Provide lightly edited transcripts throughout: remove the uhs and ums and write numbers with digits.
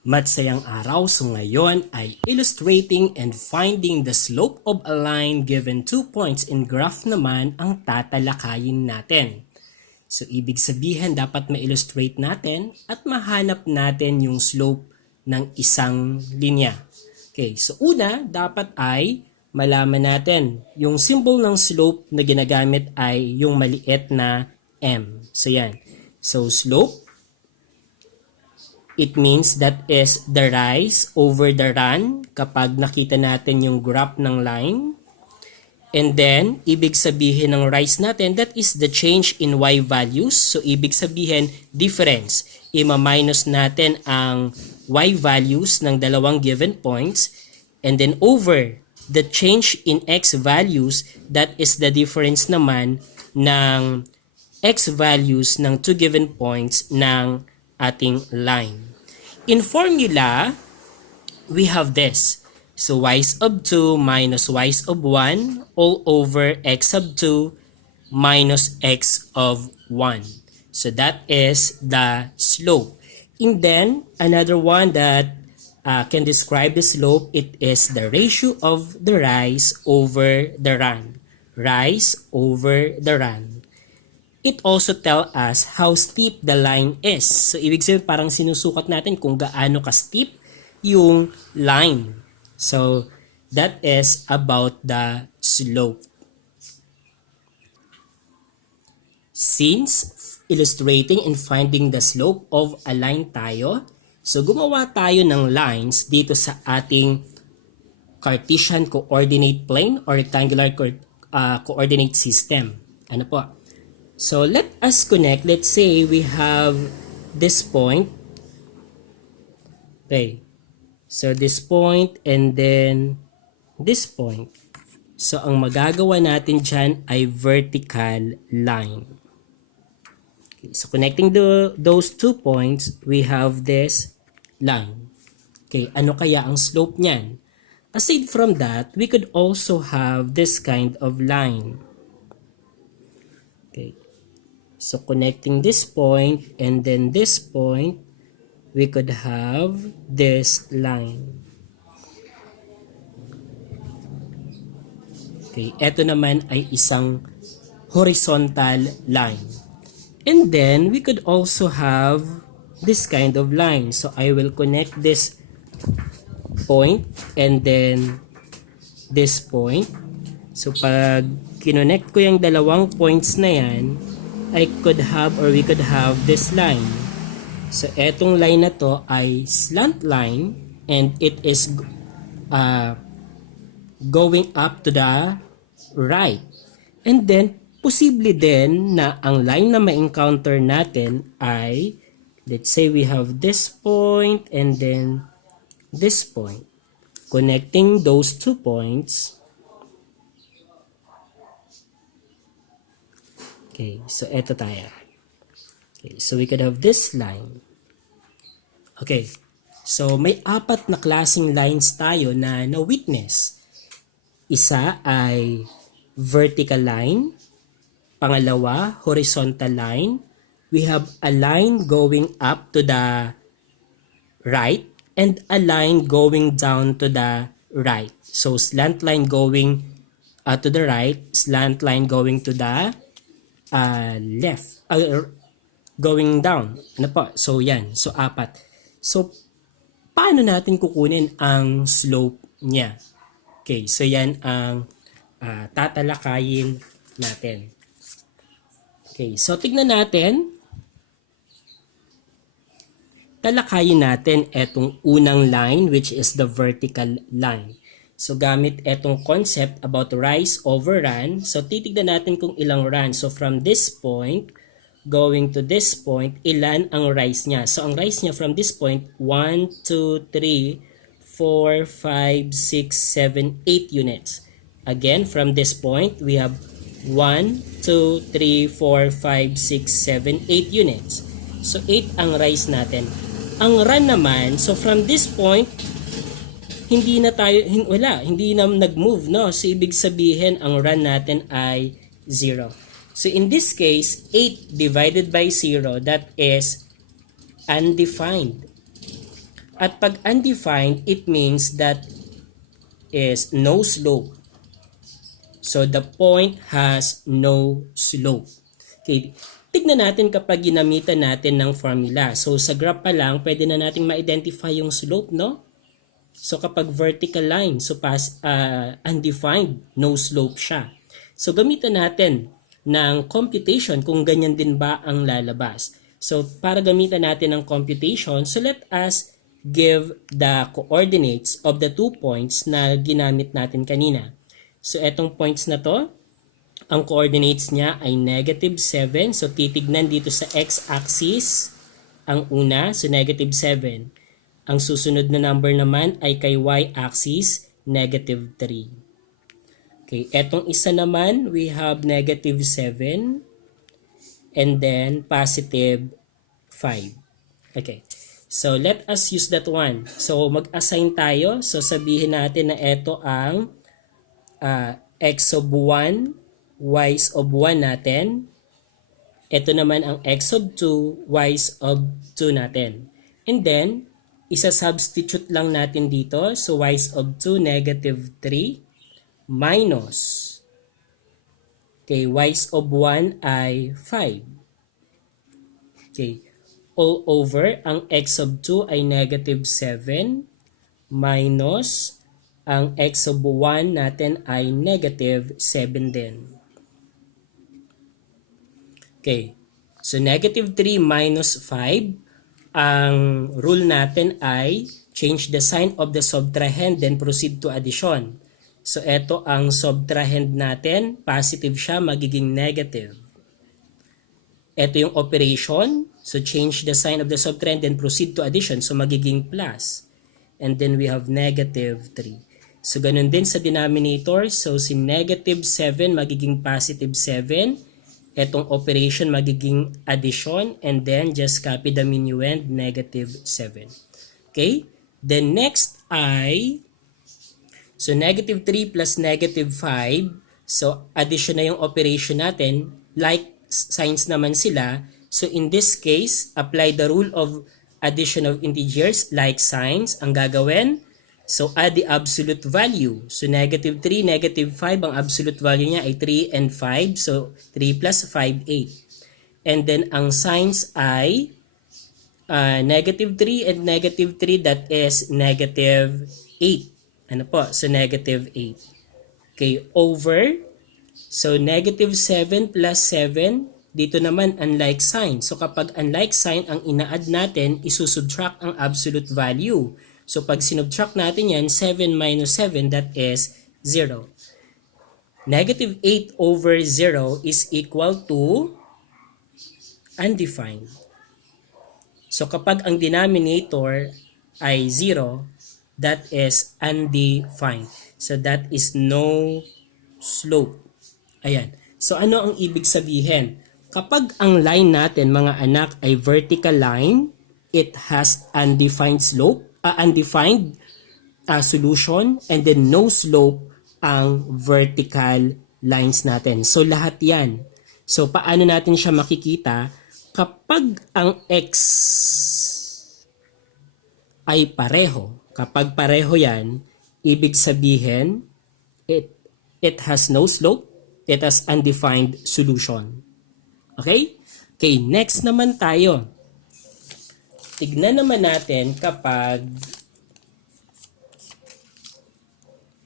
Matsayang araw, so ngayon ay illustrating and finding the slope of a line given 2 points in graph naman ang tatalakayin natin. So ibig sabihin dapat ma-illustrate natin at mahanap natin yung slope ng isang linya. Okay, so una dapat ay malaman natin yung symbol ng slope na ginagamit ay yung maliit na m. So yan. So slope, it means that is the rise over the run kapag nakita natin yung graph ng line. And then, ibig sabihin ng rise natin, that is the change in y values. So, ibig sabihin, difference. Ima-minus natin ang y values ng dalawang given points. And then, over the change in x values, that is the difference naman ng x values ng two given points ng ating line. In formula, we have this. So y sub 2 minus y sub 1 all over x sub 2 minus x of 1. So that is the slope. And then another one that can describe the slope, it is the ratio of the rise over the run. Rise over the run. It also tells us how steep the line is. So ibig sabihin parang sinusukat natin kung gaano ka-steep yung line. So, that is about the slope. Since illustrating and finding the slope of a line tayo, so gumawa tayo ng lines dito sa ating Cartesian coordinate plane or rectangular coordinate system. Ano po? So, let us connect. Let's say we have this point. Okay. So, this point and then this point. So, ang magagawa natin dyan ay vertical line. Okay, so, connecting those 2 points, we have this line. Okay, ano kaya ang slope niyan? Aside from that, we could also have this kind of line. Okay. So, connecting this point and then this point, we could have this line. Okay, ito naman ay isang horizontal line. And then, we could also have this kind of line. So, I will connect this point and then this point. So, pag kinonect ko yung dalawang points na yan, I could have or we could have this line. So, etong line na to ay slant line and it is going up to the right. And then, posible din na ang line na ma-encounter natin ay, let's say we have this point and then this point. Connecting those 2 points. Okay, so eto tayo. Okay, so we could have this line. Okay, so may 4 na klaseng lines tayo na na-witness. Isa ay vertical line. Pangalawa, horizontal line. We have a line going up to the right and a line going down to the right. So slant line going to the right, slant line going to the left. Going down. Ano po? So, yan. So, 4. So, paano natin kukunin ang slope niya? Okay. So, yan ang tatalakayin natin. Okay. So, tignan natin. Talakayin natin etong unang line which is the vertical line. So, gamit etong concept about rise over run. So, titignan natin kung ilang run. So, from this point, going to this point, ilan ang rise niya? So, ang rise niya from this point, 1, 2, 3, 4, 5, 6, 7, 8 units. Again, from this point, we have 1, 2, 3, 4, 5, 6, 7, 8 units. So, 8 ang rise natin. Ang run naman, so from this point, hindi na nag-move, no? So, ibig sabihin, ang run natin ay 0. So, in this case, 8 divided by 0, that is undefined. At pag undefined, it means that is no slope. So the point has no slope. Okay, tignan natin kapag ginamitan natin ng formula. So sa graph pa lang, pwede na nating ma-identify yung slope, no? So kapag vertical line, so undefined, no slope siya. So gamitan natin ng computation kung ganyan din ba ang lalabas. So para gamitan natin ng computation, so let us give the coordinates of the 2 points na ginamit natin kanina. So etong points na to, ang coordinates niya ay -7. So titignan dito sa x-axis ang una, so -7. Ang susunod na number naman ay kay y-axis, -3. Okay, etong isa naman, we have -7 and then +5. Okay, so let us use that one. So mag-assign tayo. So sabihin natin na ito ang x of 1, y of 1 natin. Ito naman ang x of 2, y of 2 natin. And then, isa-substitute lang natin dito. So, y of 2, -3 minus. Okay, y of 1 ay 5. Okay, all over, ang x of 2 ay -7 minus ang x of 1 natin ay -7 din. Okay, so -3 minus 5, ang rule natin ay change the sign of the subtrahend then proceed to addition. So ito ang subtrahend natin, positive siya, magiging negative. Ito yung operation, so change the sign of the subtrahend then proceed to addition, so magiging plus. And then we have -3. So ganun din sa denominator, so si -7 magiging +7. Etong operation magiging addition and then just copy the minuend, -7. Okay? Then next ay, so -3 plus -5, so addition na yung operation natin, like signs naman sila. So in this case, apply the rule of addition of integers, like signs, ang gagawin, so add the absolute value. So -3, -5, ang absolute value niya ay 3 and 5. So 3 plus 5, 8. And then ang signs ay -3 and -3, that is -8. Ano po? So -8. Okay, over. So -7 plus 7, dito naman unlike sign. So kapag unlike sign, ang ina-add natin, isusubtract ang absolute value. So pag sinubtract natin yan, 7 minus 7, that is 0. -8 over 0 is equal to undefined. So kapag ang denominator ay 0, that is undefined. So that is no slope. Ayan. So ano ang ibig sabihin? Kapag ang line natin, mga anak, ay vertical line, it has undefined slope, undefined solution, and then no slope ang vertical lines natin. So lahat yan. So paano natin siya makikita? Kapag ang x ay pareho, kapag pareho yan, ibig sabihin, it has no slope, it has undefined solution. Okay? Okay, next naman tayo. Tignan naman natin kapag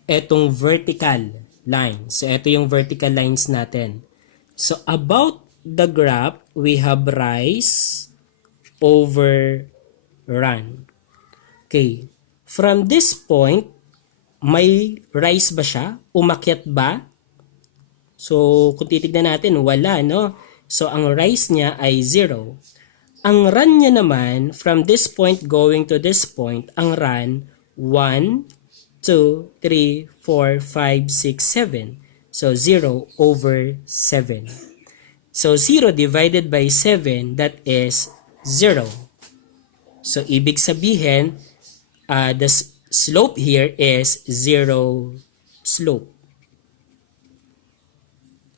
etong vertical line. So, ito yung vertical lines natin. So, about the graph, we have rise over run. Okay. From this point, may rise ba siya? Umakyat ba? So, kung titignan natin, wala, no? So, ang rise niya ay 0. Ang run niya naman, from this point going to this point, ang run, 1, 2, 3, 4, 5, 6, 7. So, 0 over 7. So, 0 divided by 7, that is 0. So, ibig sabihin, the slope here is 0 slope.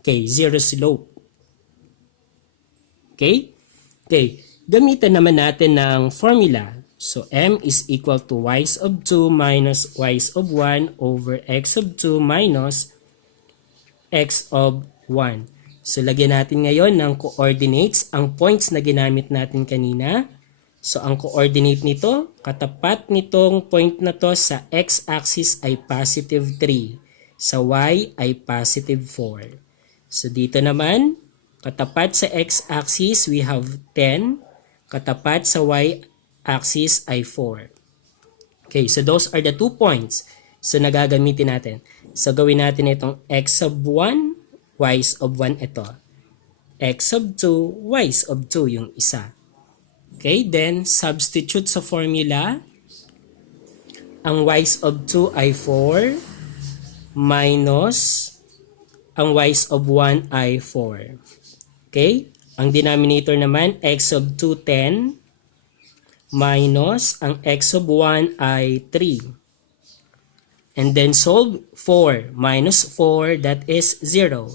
Okay, 0 slope. Okay? Okay, gamitan naman natin ng formula. So m is equal to y sub 2 minus y sub 1 over x sub 2 minus x of 1. So lagyan natin ngayon ng coordinates ang points na ginamit natin kanina. So ang coordinate nito, katapat nitong point na to sa x-axis ay positive 3. Sa y ay positive 4. So dito naman, katapat sa x-axis we have 10. Katapat sa y-axis ay 4. Okay, so those are the 2 points. So nagagamitin natin. So gawin natin itong x sub 1, y sub 1 ito. X sub 2, y sub 2 yung isa. Okay, then substitute sa formula. Ang y sub 2 ay 4 minus ang y sub 1 ay 4. Okay, ang denominator naman x sub 2 10 minus ang x sub 1 ay 3. And then solve 4 minus 4, that is 0.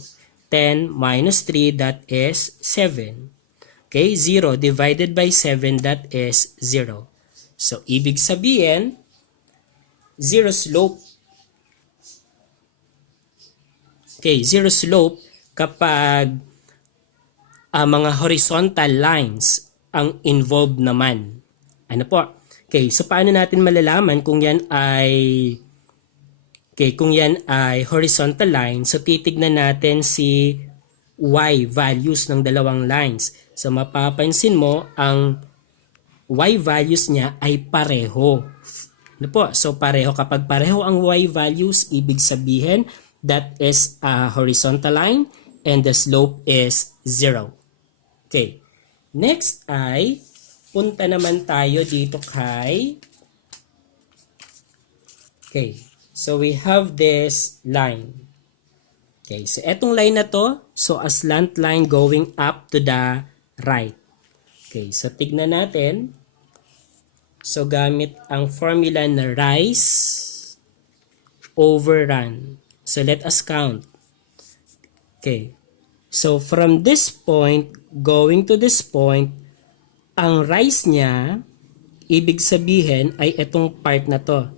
10 minus 3, that is 7. Okay, 0 divided by 7, that is 0. So, ibig sabihin, 0 slope. Okay, 0 slope kapag mga horizontal lines ang involved naman. Ano po? Okay, so paano natin malalaman kung yan ay horizontal line? So titignan natin si y values ng dalawang lines. So mapapansin mo ang y values niya ay pareho. Ano po? So pareho, kapag pareho ang y values, ibig sabihin that is a horizontal line and the slope is 0. Okay. Next ay punta naman tayo dito kay so we have this line. Okay, so etong line na to, so a slant line going up to the right. Okay, so tignan natin. So gamit ang formula na rise over run. So let us count. Okay, so from this point going to this point, ang rise niya, ibig sabihin ay etong part na to.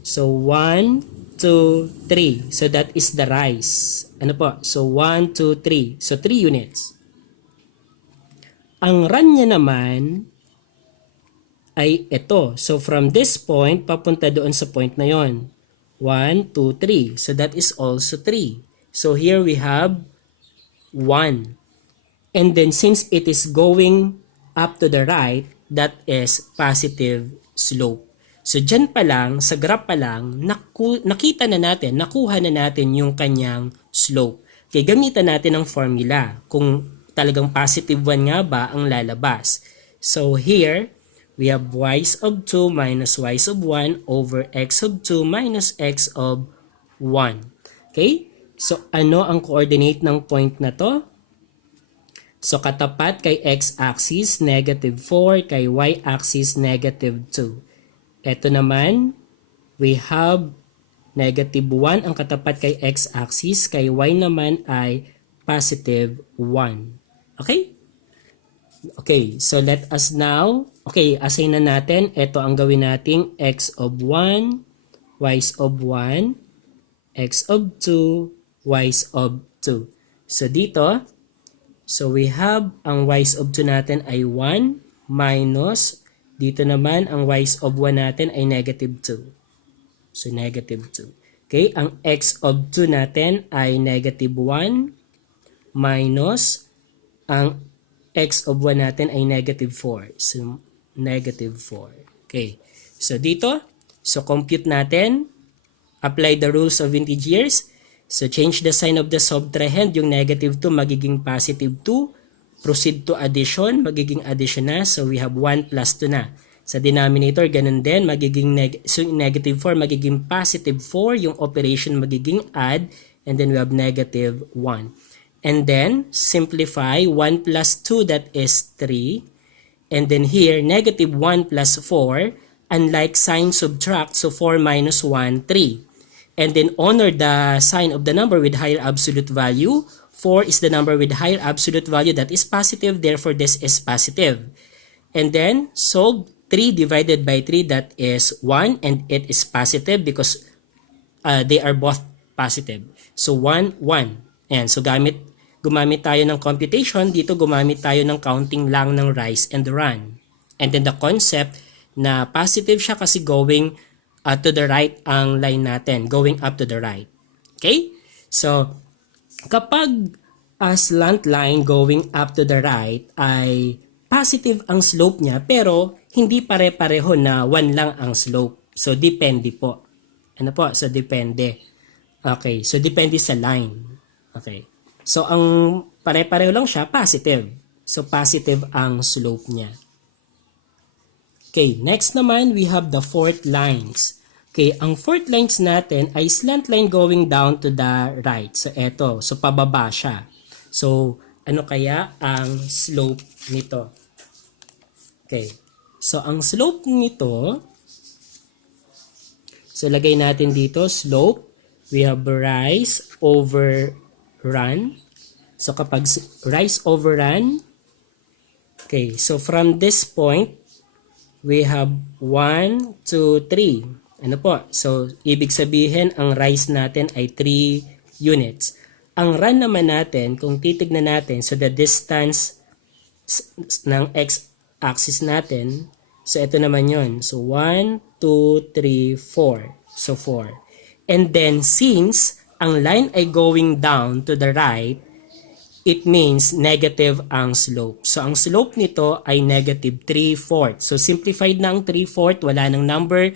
So, 1, 2, 3. So, that is the rise. Ano po? So, 1, 2, 3. So, 3 units. Ang run niya naman ay ito. So, from this point, papunta doon sa point na yon. 1, 2, 3. So, that is also 3. So, here we have 1. And then, since it is going up to the right, that is positive slope. So, dyan pa lang, sa graph pa lang, nakita na natin, nakuha na natin yung kanyang slope. Kaya gamitan natin ang formula kung talagang positive 1 nga ba ang lalabas. So, here, we have y sub 2 minus y sub 1 over x sub 2 minus x of 1. Okay? So, ano ang coordinate ng point na to? So, katapat kay x-axis, negative 4, kay y-axis, negative 2. Ito naman, we have negative 1 ang katapat kay x-axis, kay y naman ay positive 1. Okay? Okay, so let us now, assign na natin, ito ang gawin nating x of 1, y of 1, x of 2, y of 2. So dito, so we have ang y of 2 natin ay 1 minus dito naman, ang y of 1 natin ay negative 2. So, negative 2. Okay, ang x of 2 natin ay negative 1 minus ang x of 1 natin ay negative 4. So, negative 4. Okay, so dito, so compute natin, apply the rules of integers. So, change the sign of the subtrahend, yung negative 2 magiging positive 2. Proceed to addition, magiging addition na. So, we have 1 plus 2 na. Sa denominator, ganun din. Magiging so, negative 4, magiging positive 4. Yung operation magiging add. And then, we have negative 1. And then, simplify. 1 plus 2, that is 3. And then here, negative 1 plus 4. Unlike sign subtract, so 4 minus 1, 3. And then, honor the sign of the number with higher absolute value. 4 is the number with higher absolute value that is positive, therefore this is positive. And then solve 3 divided by 3, that is 1, and it is positive because they are both positive. So 1, 1. Ayan, so gumamit tayo ng computation. Dito gumamit tayo ng counting lang ng rise and run. And then the concept na positive siya kasi going to the right ang line natin. Going up to the right. Okay? So, kapag slant line going up to the right ay positive ang slope niya pero hindi pare-pareho na 1 lang ang slope. So, depende po. Ano po? So, depende. Okay. So, depende sa line. Okay. So, ang pare-pareho lang siya, positive. So, positive ang slope niya. Okay. Next naman, we have the fourth lines. Okay. Ang fourth lines natin ay slant line going down to the right. So, eto. So, pababa siya. So, ano kaya ang slope nito? Okay. So, ang slope nito, so, lagay natin dito, slope. We have rise over run. So, kapag rise over run, okay, so from this point, we have 1, 2, 3. Ano po? So, ibig sabihin, ang rise natin ay 3 units. Ang run naman natin, kung titignan natin, so the distance ng x-axis natin, so ito naman yon. So, 1, 2, 3, 4. So, 4. And then, since ang line ay going down to the right, it means negative ang slope. So, ang slope nito ay negative 3/4. So, simplified na ang 3/4. Wala nang number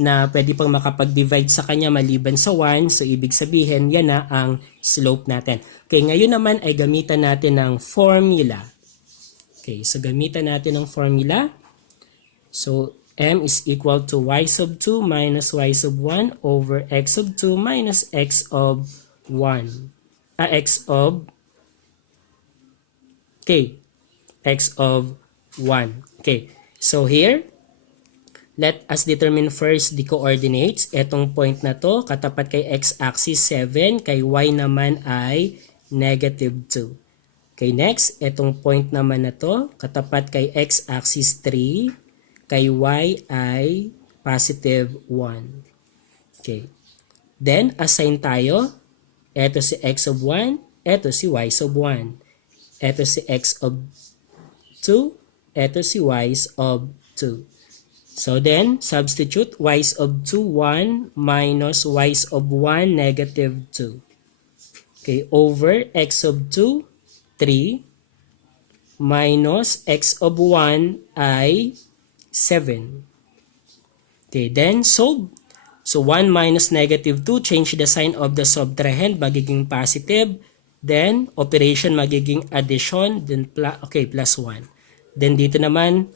na pwede pang makapag-divide sa kanya maliban sa 1. So, ibig sabihin, yan na ang slope natin. Okay, ngayon naman ay gamitan natin ng formula. Okay, so gamitan natin ng formula. So, m is equal to y sub 2 minus y sub 1 over x sub 2 minus x of 1. X of x of 1. Okay, so here, let us determine first the coordinates. Etong point na to, katapat kay x-axis 7, kay y naman ay negative 2. Okay, next, etong point naman na to, katapat kay x-axis 3, kay y ay positive 1. Okay. Then, assign tayo. Ito si x of 1, ito si y sub 1. Ito si x of 2, ito si y of 2. So then, substitute y of 2, 1 minus y of 1, negative 2. Okay, over x of 2, 3 minus x of 1 ay 7. Okay, then solve. So 1 minus negative 2, change the sign of the subtrahend, magiging positive. Then operation magiging addition, then plus 1. Then dito naman,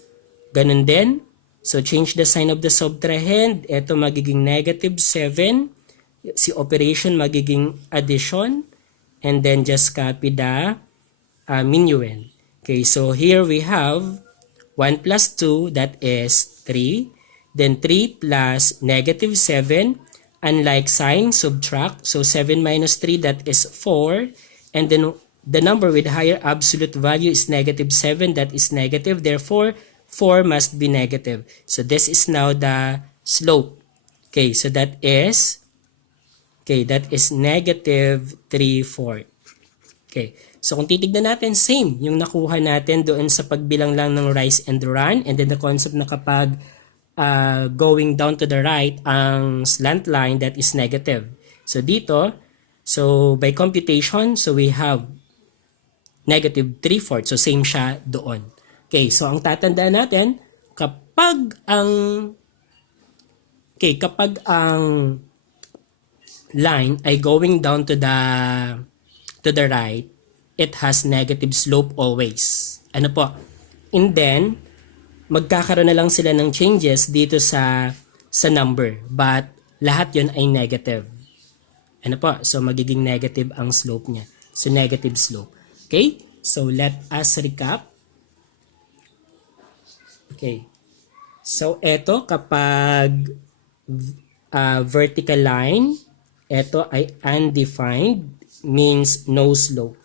ganun din. So change the sign of the subtrahend, ito magiging negative 7. Si operation magiging addition. And then just copy the minuend. Okay, so here we have 1 plus 2, that is 3. Then 3 plus negative 7. Unlike sign, subtract. So 7 minus 3, that is 4. And then the number with higher absolute value is negative 7, that is negative. Therefore, 4 must be negative. So this is now the slope. Okay, so that is negative 3/4. Okay. So kung titignan natin, same yung nakuha natin doon sa pagbilang lang ng rise and run, and then the concept na kapag going down to the right ang slant line, that is negative. So dito, so by computation, so we have negative 3/4. So same siya doon. Okay, so ang tatandaan natin, kapag ang line ay going down to the right, it has negative slope always. Ano po? And then, magkakaroon na lang sila ng changes dito sa number. But, lahat yon ay negative. Ano po? So, magiging negative ang slope niya. So, negative slope. Okay? So, let us recap. Okay. So, eto kapag vertical line, eto ay undefined, means no slope.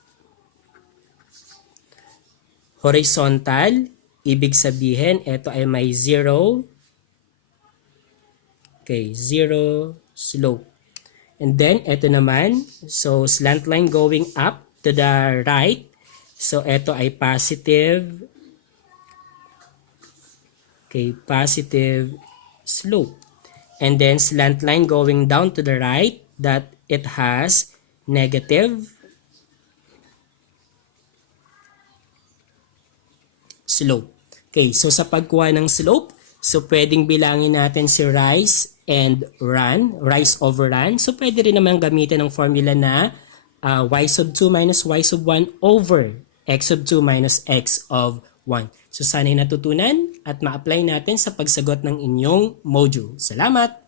Horizontal, Ibig sabihin, ito ay may 0, okay, 0 slope. And then, ito naman, so slant line going up to the right. So, ito ay positive, okay, positive slope. And then, slant line going down to the right, that it has negative slope. Okay, so sa pagkuha ng slope, so pwedeng bilangin natin si rise and run, rise over run. So pwede rin naman gamitin ng formula na y sub 2 minus y sub 1 over x sub 2 minus x of 1. So sana'y natutunan at ma-apply natin sa pagsagot ng inyong module. Salamat!